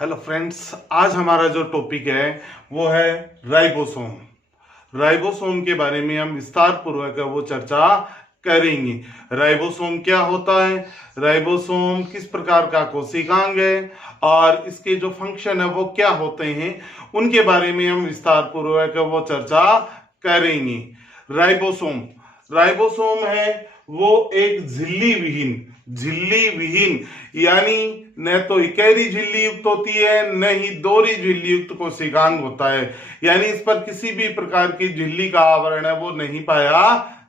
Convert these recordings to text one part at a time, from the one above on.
Hello friends, आज हमारा जो टॉपिक है वो है राइबोसोम। राइबोसोम के बारे में हम विस्तार पूर्वक वो चर्चा करेंगे। राइबोसोम क्या होता है, राइबोसोम किस प्रकार का कोशिकांग है और इसके जो फंक्शन है वो क्या होते हैं, उनके बारे में हम विस्तार पूर्वक वो चर्चा करेंगे। राइबोसोम राइबोसोम है वो एक झिल्ली विहीन यानी न तो इकहरी झिल्ली युक्त होती है न ही दोहरी झिल्ली युक्त कोशिकांग होता है। यानी इस पर किसी भी प्रकार की झिल्ली का आवरण है वो नहीं पाया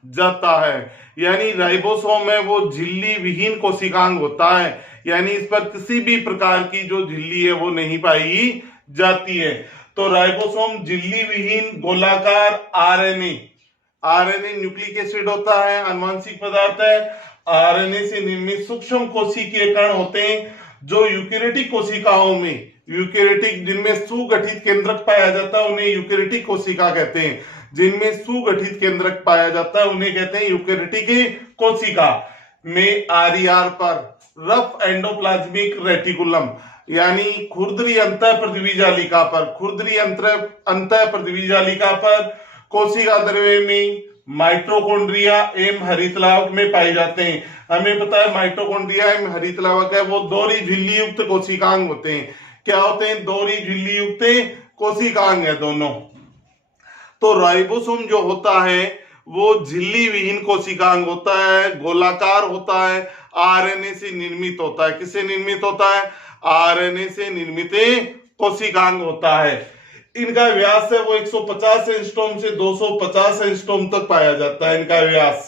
जाता है। यानी राइबोसोम है वो झिल्ली विहीन कोशिकांग होता है, यानी इस पर किसी भी प्रकार की जो झिल्ली है वो नहीं पाई जाती है। तो राइबोसोम झिल्ली विहीन गोलाकार आरएनए न्यूक्लिक एसिड होता है, आनुवंशिक पदार्थ है। आरएनए से निर्मित सूक्ष्म कोशिकीय कण होते हैं जो यूकेरियोटिक कोशिकाओं में, यूकेरियोटिक जिनमें सुगठित केंद्रक पाया जाता है उन्हें यूकेरियोटिक कोशिका कहते हैं, जिनमें सुगठित केंद्रक पाया जाता है उन्हें कहते हैं यूकेरियोटिक कोशिका। में आरईआर पर रफ एंडोप्लाज्मिक रेटिकुलम यानी खुरदरी अंतः पृथ्वी जालिका पर कोशिका द्रव्य में माइटोकॉन्ड्रिया एवं हरित लावक में पाए जाते हैं। हमें पता है माइटोकॉन्ड्रिया एवं हरित लावक है वो दोहरी झिल्ली युक्त कोशिकांग होते हैं। क्या होते हैं? दोहरी झिल्ली युक्त कोशिकांग है दोनों। तो राइबोसोम जो होता है वो झिल्ली विहीन कोशिकांग होता है, गोलाकार होता है, आरएनए से निर्मित होता है। किससे निर्मित होता है? आरएनए से निर्मित कोशिकांग होता है। इनका व्यास है वो 150 एंगस्ट्रॉम से 250 एंगस्ट्रॉम तक पाया जाता है इनका व्यास।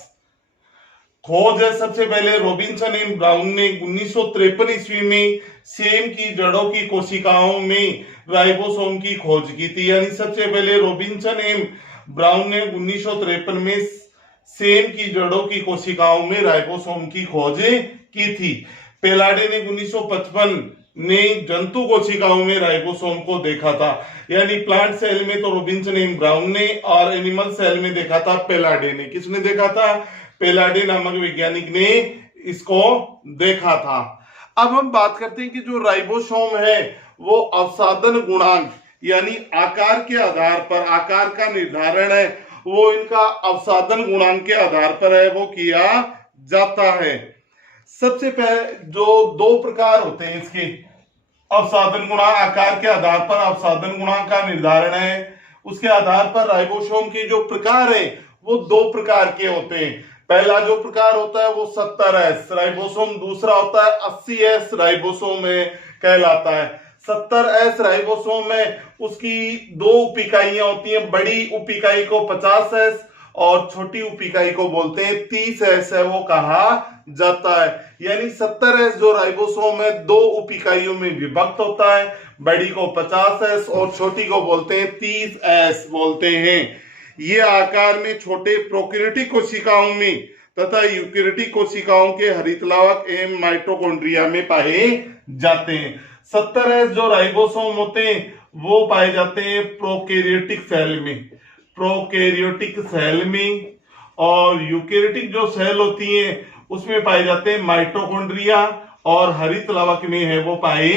खोज है सबसे पहले रॉबिन्सन एंड ब्राउन ने 1953 ईस्वी में सेम की जड़ों की कोशिकाओं में राइबोसोम की खोज की थी। यानी सबसे पहले रॉबिन्सन एंड ब्राउन ने 1953 में सेम की जड़ों की कोशिकाओं में राइबोसोम की खोज की थी। पेलाडे ने 1955 ने जंतु कोशिकाओं में राइबोसोम को देखा था। यानी प्लांट सेल में तो रॉबिन्सन एंड ब्राउन ने और एनिमल सेल में देखा था पेलाडे ने। किसने देखा था? पेलाडे नामक वैज्ञानिक ने इसको देखा था। अब हम बात करते हैं कि जो राइबोसोम है वो अवसादन गुणांक यानी आकार के आधार पर, आकार का निर्धारण है वो इनका अवसादन गुणांक के आधार पर है वो किया जाता है। सबसे पहले जो दो प्रकार होते हैं इसके अवसादन गुणांक, आकार के आधार पर अवसादन गुणांक का निर्धारण है। उसके आधार पर राइबोसोम के जो प्रकार है वो दो प्रकार के होते हैं। पहला जो प्रकार होता है वो 70S राइबोसोम, दूसरा होता है 80S राइबोसोम कहलाता है। 70S राइबोसोम में उसकी दो उप इकाइयां होती हैं। बड़ी उप इकाई को 50S और छोटी उप इकाई को बोलते हैं 30S है वो कहा जाता है। यानी 70S जो राइबोसोम है दो उप इकाइयों में विभक्त होता है। बड़ी को 50S और छोटी को बोलते हैं 30S बोलते हैं। ये आकार में छोटे प्रोकैरियोटिक कोशिकाओं में तथा यूकेरियोटिक कोशिकाओं के हरित लावक एवं माइटोकॉन्ड्रिया में पाए जाते हैं। 70S जो राइबोसोम होते हैं वो पाए जाते हैं प्रोकैरियोटिक सेल में और यूकेरियोटिक जो सेल होती हैं उसमें पाए जाते हैं माइटोकॉन्ड्रिया और हरित लावक में है वो पाए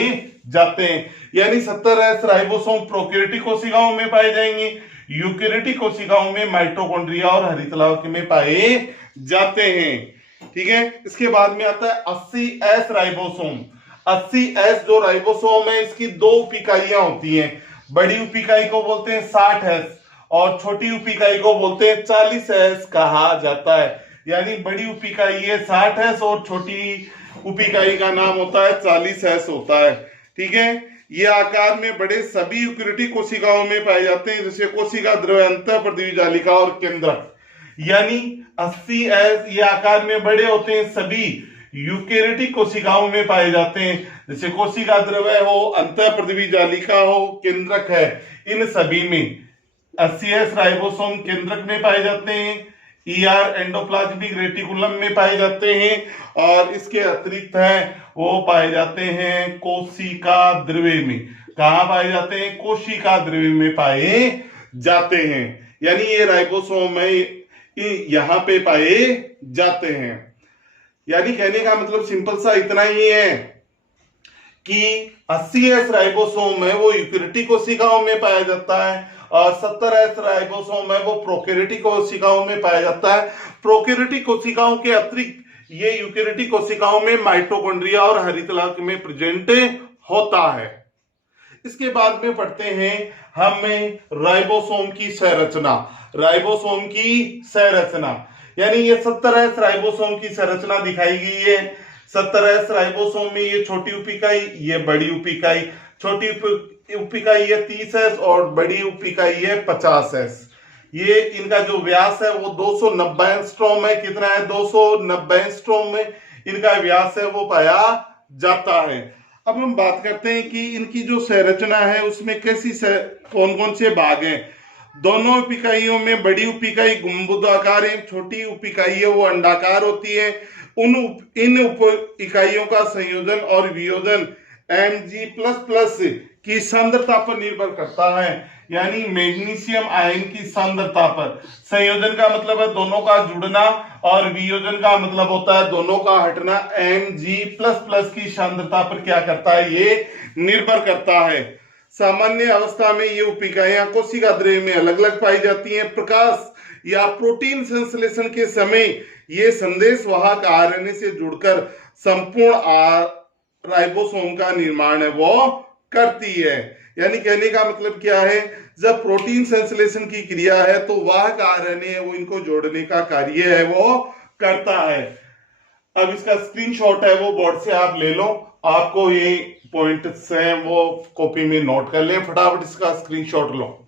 जाते हैं। यानी 70S राइबोसोम प्रोकैरियोटिक कोशिकाओं में पाए जाएंगे, यूकेरियोटिक कोशिकाओं में माइटोकॉन्ड्रिया और हरित लावक में पाए जाते हैं। ठीक है, इसके बाद में आता है 80S राइबोसोम। 80S जो राइबोसोम है इसकी दो उप इकाइयां होती हैं। बड़ी उप इकाई को बोलते हैं 60S और छोटी उप इकाई को बोलते हैं 40S कहा जाता है। यानी बड़ी उप इकाई है 60S और छोटी उप इकाई का नाम होता है 40S होता है। ठीक है, ये आकार में बड़े सभी यूकेरियोटिक कोशिकाओं में पाए जाते हैं, जैसे कोशिका द्रव्य, अंतः पृथ्वी जालिका और केंद्रक। यानी 80S ये आकार में बड़े होते हैं, सभी यूकेरियोटिक कोशिकाओं में पाए जाते हैं, जैसे कोशिका द्रव्य हो, अंतः पृथ्वी जालिका हो, केंद्रक है, इन सभी में 80S राइबोसोम केंद्रक में पाए जाते हैं। ईआर एंडोप्लाज्मिक रेटिकुलम में पाए जाते हैं और इसके अतिरिक्त है वो पाए जाते हैं कोशिका द्रव्य में। कहा पाए जाते हैं? कोशिका द्रव्य में पाए जाते हैं। यानी ये राइबोसोम है यहां पे पाए जाते हैं। यानी कहने का मतलब सिंपल सा इतना ही है कि 80S राइबोसोम है वो यूकेरियोटिक कोशिकाओं में पाया जाता है और 70S राइबोसोम है वो प्रोकैरियोटिक कोशिकाओं में पाया जाता है। प्रोकैरियोटिक कोशिकाओं के अतिरिक्त ये यूकेरियोटिक कोशिकाओं में माइटोकॉन्ड्रिया और हरितलाक में प्रेजेंट होता है। इसके बाद में पढ़ते हैं हमें राइबोसोम की संरचना। राइबोसोम की संरचना यानी ये 70S राइबोसोम की संरचना दिखाई गई है। 70S राइबोसोम में ये छोटी उप-इकाई, ये बड़ी उप-इकाई। छोटी उप-इकाई है 30S और बड़ी उप-इकाई है 50S। ये इनका जो व्यास है वो 290 एंगस्ट्रॉम है। कितना है? 290 एंगस्ट्रॉम में इनका व्यास है वो पाया जाता है। अब हम बात करते हैं कि इनकी जो संरचना है उसमें कौन कौन से भाग हैं। दोनों उप इकाइयों में बड़ी उप इकाई गुंबदाकार है, छोटी उप इकाई है वो अंडाकार होती है। इन उप इकाइयों का संयोजन और वियोजन Mg++ की सांद्रता पर निर्भर करता है, यानी मैग्नीशियम आयन की सांद्रता पर। संयोजन का मतलब है दोनों का जुड़ना और वियोजन का मतलब होता है दोनों का हटना। Mg++ की सांद्रता पर क्या करता है? ये निर्भर करता है। सामान्य अवस्था में ये उप इकाइयां कोशिका द्रव्य में अलग अलग पाई जाती हैं। प्रकाश या प्रोटीन संश्लेषण के समय ये संदेश वाहक आरएनए से जुड़कर संपूर्ण राइबोसोम का निर्माण है वो करती है। यानी कहने का मतलब क्या है? जब प्रोटीन संश्लेषण की क्रिया है तो वाहक आरएनए है वो इनको जोड़ने का कार्य है वो करता है। अब इसका स्क्रीनशॉट है वो बोर्ड से आप ले लो। आपको ये पॉइंट्स हैं वो कॉपी में नोट कर लें, फटाफट इसका स्क्रीनशॉट लो।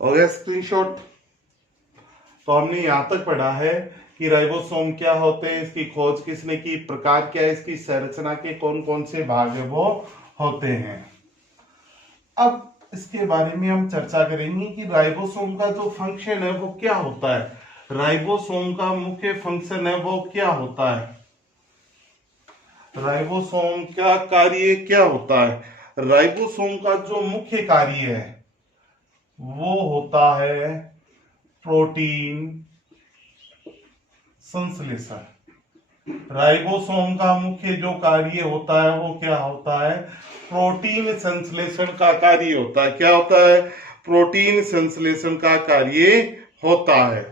हो गया स्क्रीनशॉट। तो हमने यहां तक पढ़ा है कि राइबोसोम क्या होते हैं, इसकी खोज किसने की, प्रकार क्या है, इसकी संरचना के कौन कौन से भाग है वो होते हैं। अब इसके बारे में हम चर्चा करेंगे कि राइबोसोम का जो फंक्शन है वो क्या होता है। राइबोसोम का मुख्य फंक्शन है वो क्या होता है, राइबोसोम का कार्य क्या होता है। राइबोसोम का जो मुख्य कार्य है वो होता है प्रोटीन संश्लेषण। राइबोसोम का मुख्य जो कार्य होता है वो क्या होता है? प्रोटीन संश्लेषण का कार्य होता है। क्या होता है? प्रोटीन संश्लेषण का कार्य होता है।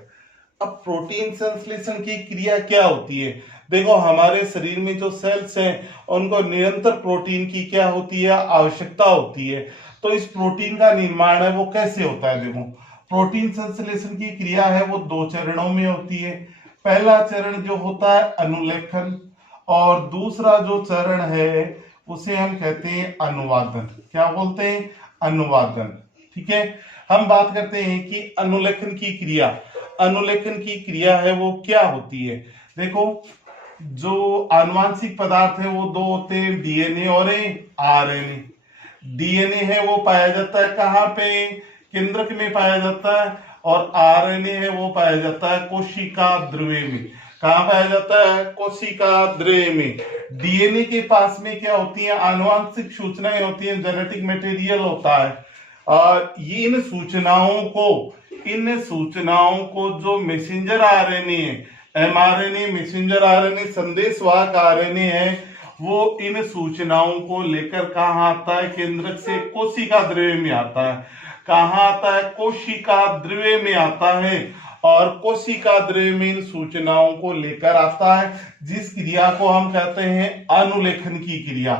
अब प्रोटीन संश्लेषण की क्रिया क्या होती है? देखो, हमारे शरीर में जो सेल्स हैं उनको निरंतर प्रोटीन की क्या होती है? आवश्यकता होती है। तो इस प्रोटीन का निर्माण है वो कैसे होता है? देखो, प्रोटीन संश्लेषण की क्रिया है वो 2 चरणों में होती है। पहला चरण जो होता है अनुलेखन और दूसरा जो चरण है उसे हम कहते हैं अनुवादन। क्या बोलते हैं? अनुवादन। ठीक है, हम बात करते हैं कि अनुलेखन की क्रिया। अनुलेखन की क्रिया है वो क्या होती है? देखो, जो आनुवांशिक पदार्थ है वो 2 होते हैं, डीएनए और आरएनए। डीएनए है वो पाया जाता है कहाँ पे? केंद्रक में पाया जाता है। और आरएनए है वो पाया जाता है कोशिका द्रव्य में। कहाँ पाया जाता है? कोशिका द्रव्य में। डीएनए के पास में क्या होती है? आनुवांशिक सूचनाएं होती हैं, जेनेटिक मटेरियल होता है। और ये इन सूचनाओं को जो मैसेंजर आरएनए है, एमआरएनए, मैसेंजर आरएनए, संदेशवाहक आरएनए है, वो इन सूचनाओं को लेकर कहाँ आता है? केंद्रक से कोशिका द्रव्य में आता है। कहाँ आता है? कोशिका द्रव्य में आता है। और कोशिका द्रव्य में इन सूचनाओं को लेकर आता है, जिस क्रिया को हम कहते हैं अनुलेखन की क्रिया।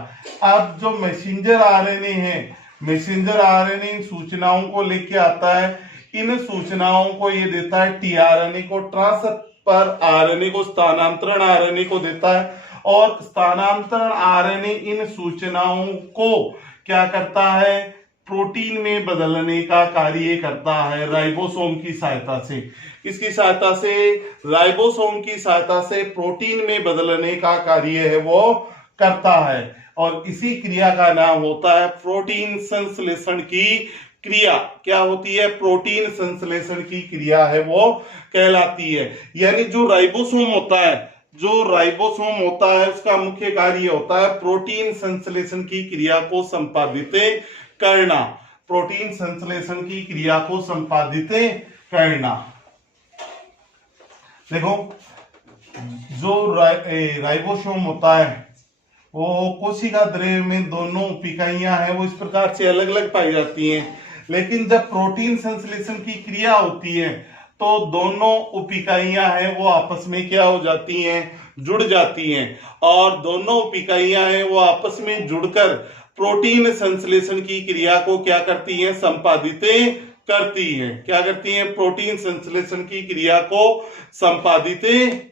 अब जो मैसेंजर आरएनए है, मैसेंजर आरएनए इन सूचनाओं को लेके आता है। इन सूचनाओं को ये देता है टीआरएनए को, ट्रांसफर आरएनए को, स्थानांतरण आरएनए को देता है। और स्थानांतरण आरएनए इन सूचनाओं को क्या करता है? प्रोटीन में बदलने का कार्य करता है राइबोसोम की सहायता से। किसकी सहायता से? राइबोसोम की सहायता से प्रोटीन में बदलने का कार्य है वो करता है, और इसी क्रिया का नाम होता है प्रोटीन संश्लेषण की क्रिया। क्या होती है? प्रोटीन संश्लेषण की क्रिया है वो कहलाती है। यानी जो राइबोसोम होता है उसका मुख्य कार्य होता है प्रोटीन संश्लेषण की क्रिया को संपादित करना। प्रोटीन संश्लेषण की क्रिया को संपादित करना। देखो, जो राइबोसोम होता है वो कोशिका द्रव्य में दोनों उप इकाइयां हैं वो इस प्रकार से अलग अलग पाई जाती हैं, लेकिन जब प्रोटीन संश्लेषण की क्रिया होती है तो दोनों उप इकाइयां हैं वो आपस में क्या हो जाती हैं? जुड़ जाती हैं, और दोनों उप इकाइयां हैं वो आपस में जुड़कर प्रोटीन संश्लेषण की क्रिया को क्या करती हैं? संपादित करती हैं। क्या करती हैं? प्रोटीन संश्लेषण की क्रिया को संपादित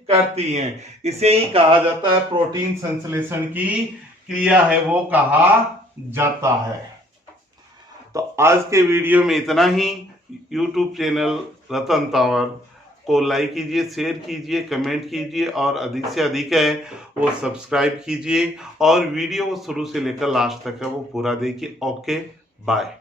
करती हैं। इसे ही कहा जाता है प्रोटीन संश्लेषण की क्रिया है वो कहा जाता है। तो आज के वीडियो में इतना ही। YouTube चैनल रतन तंवर को लाइक कीजिए, शेयर कीजिए, कमेंट कीजिए, और अधिक से अधिक है वो सब्सक्राइब कीजिए, और वीडियो शुरू से लेकर लास्ट तक है वो पूरा देखिए। Okay, bye.